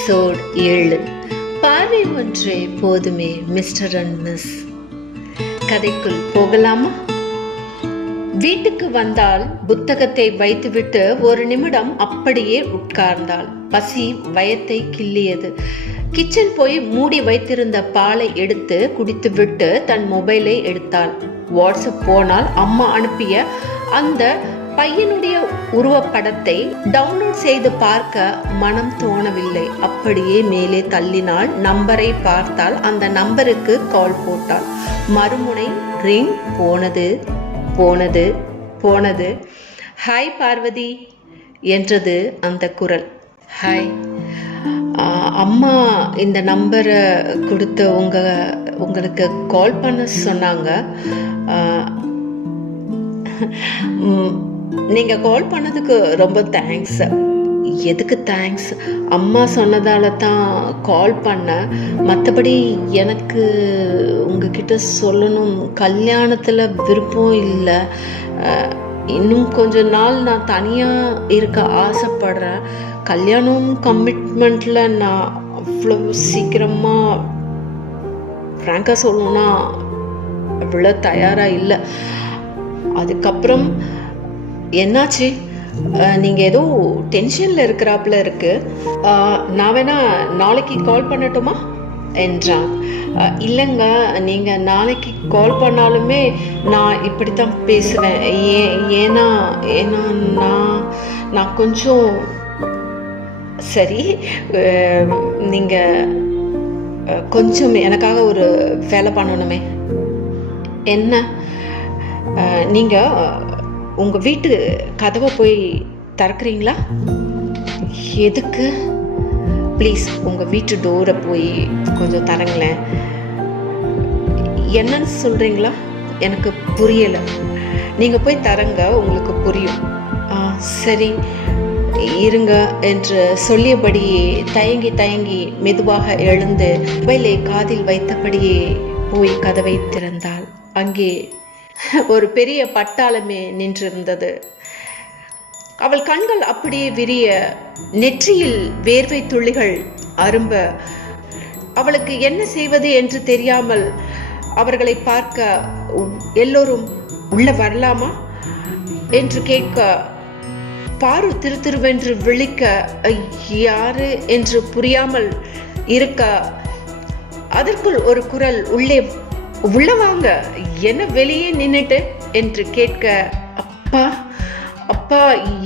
Episode ஏழு. பார்வை ஒன்றே போதுமே மிஸ்டர் அண்ட் மிஸ். கதைக்குள் போகலாமா? வீட்டுக்கு வந்தால் புத்தகத்தை வைத்துவிட்டு ஒரு நிமிடம் அப்படியே உட்கார்ந்தாள். பசி வயத்தை கிள்ளியது. கிச்சன் போய் மூடி வைத்திருந்த பாலை எடுத்து குடித்துவிட்டு தன் மொபைலை எடுத்தாள். வாட்ஸ்அப் போனால் அம்மா அனுப்பிய அந்த பையனுடைய உருவப்படத்தை டவுன்லோட் செய்து பார்க்க மனம் தோணவில்லை. அப்படியே மேலே தள்ளினால் நம்பரை பார்த்தால் அந்த நம்பருக்கு கால் போட்டாள். மறுமுனை ரிங் போனது போனது போனது. ஹாய் பார்வதி என்றது அந்த குரல். ஹாய் அம்மா இந்த நம்பரை கொடுத்து உங்கள் உங்களுக்கு கால் பண்ண சொன்னாங்க. நீங்கள் நீங்க கால் பண்ணதுக்கு ரொம்ப தேங்க்ஸ் எதுக்கு தேங்க்ஸ் அம்மா சொன்னதால தான் கால் பண்ணேன். மற்றபடி எனக்கு உங்ககிட்ட சொல்லணும். கல்யாணத்தில் விருப்பம் இல்லை. இன்னும் கொஞ்ச நாள் நான் தனியாக இருக்க ஆசைப்படுறேன். கல்யாணம் கமிட்மெண்ட்டில் நான் அவ்வளோ சீக்கிரமாக ஃப்ராங்காக சொல்லணும்னா அவ்வளோ தயாராக இல்லை. அதுக்கப்புறம் என்னாச்சு? நீங்கள் ஏதோ டென்ஷனில் இருக்கிறாப்புல இருக்கு. நான் வேணா நாளைக்கு கால் பண்ணட்டுமா? என்றான். இல்லைங்க நீங்கள் நாளைக்கு கால் பண்ணாலுமே நான் இப்படி தான் பேசுவேன். ஏ ஏன்னா ஏன்னா நான் நான் கொஞ்சம் சரி நீங்கள் கொஞ்சம் எனக்காக ஒரு வேலை பண்ணணுமே. என்ன? நீங்கள் உங்கள் வீட்டு கதவை போய் திறக்கிறீங்களா? எதுக்கு? ப்ளீஸ் உங்கள் வீட்டு டோரை போய் கொஞ்சம் தரங்களேன் என்னன்னு சொல்கிறீங்களா எனக்கு புரியலை. நீங்கள் போய் தரங்க உங்களுக்கு புரியும். ஆ, சரி. இருங்க என்று சொல்லியபடியே தயங்கி தயங்கி மெதுவாக எழுந்து மொபைலை காதில் வைத்தபடியே போய் கதவை திறந்தாள். அங்கே ஒரு பெரிய பட்டாளமே நின்றிருந்தது. அவள் கண்கள் அப்படியே விரிய நெற்றியில் வேர்வை துளிகள் அரும்ப அவளுக்கு என்ன செய்வது என்று தெரியாமல் அவர்களை பார்க்க எல்லோரும் உள்ள வரலாமா? என்று கேட்க பாரு திரு திருவென்று விழிக்க யாரு? என்று புரியாமல் இருக்க அதற்குள் ஒரு குரல் உள்ளே உள்ள வாங்க என்ன வெளியே நின்னுட்டு என்று கேட்க அப்பா அப்பா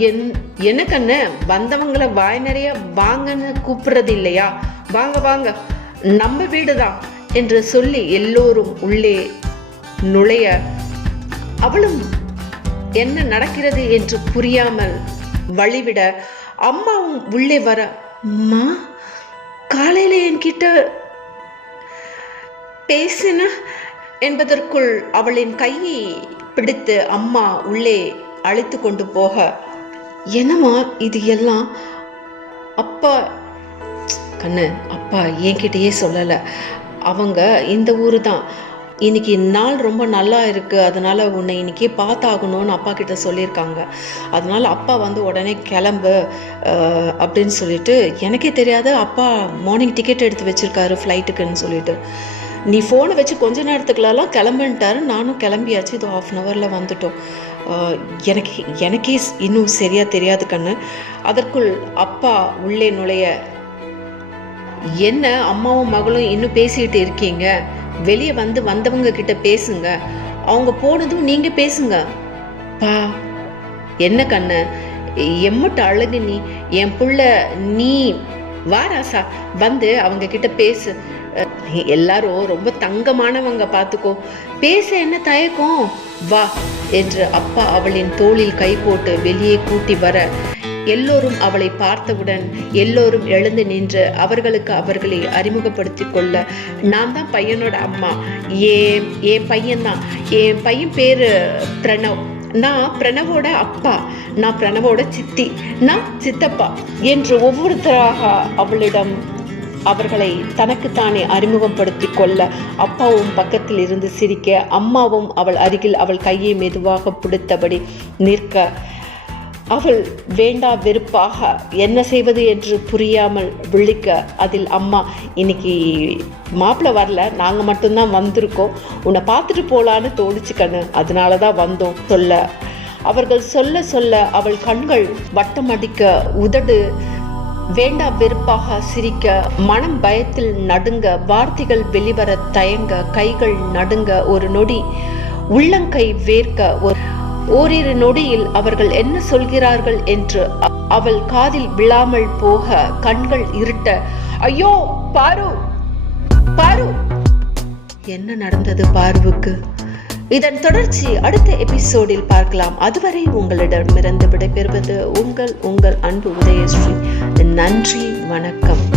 என் எனக்கண்ண வந்தவங்கள வாய் நிறைய வாங்கன்னு கூப்பிடுறது இல்லையா வாங்க வாங்க நம்ம வீடு தான் என்று சொல்லி எல்லோரும் உள்ளே நுழைய அவளும் என்ன நடக்கிறது என்று புரியாமல் வழிவிட அம்மாவும் உள்ளே வர அம்மா காலையில என்கிட்ட பேசின என்பதற்குள் அவளின் கையை பிடித்து அம்மா உள்ளே அழைத்து கொண்டு போக என்னம்மா இது எல்லாம்? அப்பா கண்ணு அப்பா என்கிட்டயே சொல்லலை. அவங்க இந்த ஊர் தான். இன்னைக்கு நாள் ரொம்ப நல்லா இருக்கு. அதனால உன்னை இன்னைக்கே பார்த்தாகணும்னு அப்பா கிட்ட சொல்லியிருக்காங்க. அதனால அப்பா வந்து உடனே கிளம்பு அப்படின்னு சொல்லிட்டு எனக்கே தெரியாது. அப்பா மார்னிங் டிக்கெட் எடுத்து வச்சிருக்காரு ஃப்ளைட்டுக்குன்னு சொல்லிட்டு. நீ ஃபோனை வச்சு கொஞ்ச நேரத்துக்குலாம் கிளம்புன்ட்டாரு. நானும் கிளம்பியாச்சு. இது ஆஃப் அன் ஹவரில் வந்துட்டோம். எனக்கு எனக்கே இன்னும் சரியாக தெரியாது கண்ணு. அதற்குள் அப்பா உள்ளே நுழைய என்ன அம்மாவும் மகளும் இன்னும் பேசிக்கிட்டு இருக்கீங்க? வெளியே வந்து வந்தவங்க கிட்ட பேசுங்க. அவங்க போனதும் நீங்கள் பேசுங்க. பா. என்ன கண்ணு? எம்மட்ட அழகு நீ. என் புள்ள நீ வா ராசா வந்து அவங்க கிட்ட பேசு. எல்லாரும் ரொம்ப தங்கமானவங்க பார்த்துக்கோ பேச என்ன தயக்கம்? வா என்று அப்பா அவளின் தோளில் கை போட்டு வெளியே கூட்டி வர. எல்லோரும் அவளை பார்த்தவுடன் எல்லோரும் எழுந்து நின்று அவர்களுக்கு அவர்களை அறிமுகப்படுத்திக் கொள்ள. நான் தான் பையனோட அம்மா. ஏன் என் பையன்தான். என் பையன் பேர் பிரணவ். நான் பிரணவோட அப்பா நான் பிரணவோட சித்தி நான் சித்தப்பா என்று ஒவ்வொருத்தராக அவளிடம் அவர்களை தனக்குத்தானே அறிமுகப்படுத்தி கொள்ள அப்பாவும் பக்கத்தில் இருந்து சிரிக்க அம்மாவும் அவள் அருகில் அவள் கையை மெதுவாக பிடித்தபடி நிற்க அவள் வேண்டா வெறுப்பாக என்ன செய்வது என்று புரியாமல் விழிக்க அதில் அம்மா இன்னைக்கு மாப்பிள்ளை வரல நாங்கள் மட்டும்தான் வந்திருக்கோம். உன்னை பார்த்துட்டு போகலான்னு தோணுச்சு கண்ணு. அதனால தான் வந்தோம் சொல்ல. அவர்கள் சொல்ல சொல்ல அவள் கண்கள் வட்டமடிக்க உதடு வேண்டா வெறுப்பாக சிரிக்க மனம் பயத்தில் நடுங்க வார்த்தைகள் வெளிவர தயங்க கைகள் நடுங்க ஒரு நொடி உள்ளங்கை வேர்க்க ஒரு ஓரிரு நொடியில் அவர்கள் என்ன சொல்கிறார்கள் என்று அவள் காதில் விழாமல் போக கண்கள் இருட்ட ஐயோ பாரு பாரு! என்ன நடந்தது பார்வுக்கு? இதன் தொடர்ச்சி அடுத்த எபிசோடில் பார்க்கலாம். அதுவரை உங்களிடமிருந்து விடைபெறுவது உங்கள் உங்கள் அன்பு உதயஸ்ரீ. நன்றி வணக்கம்.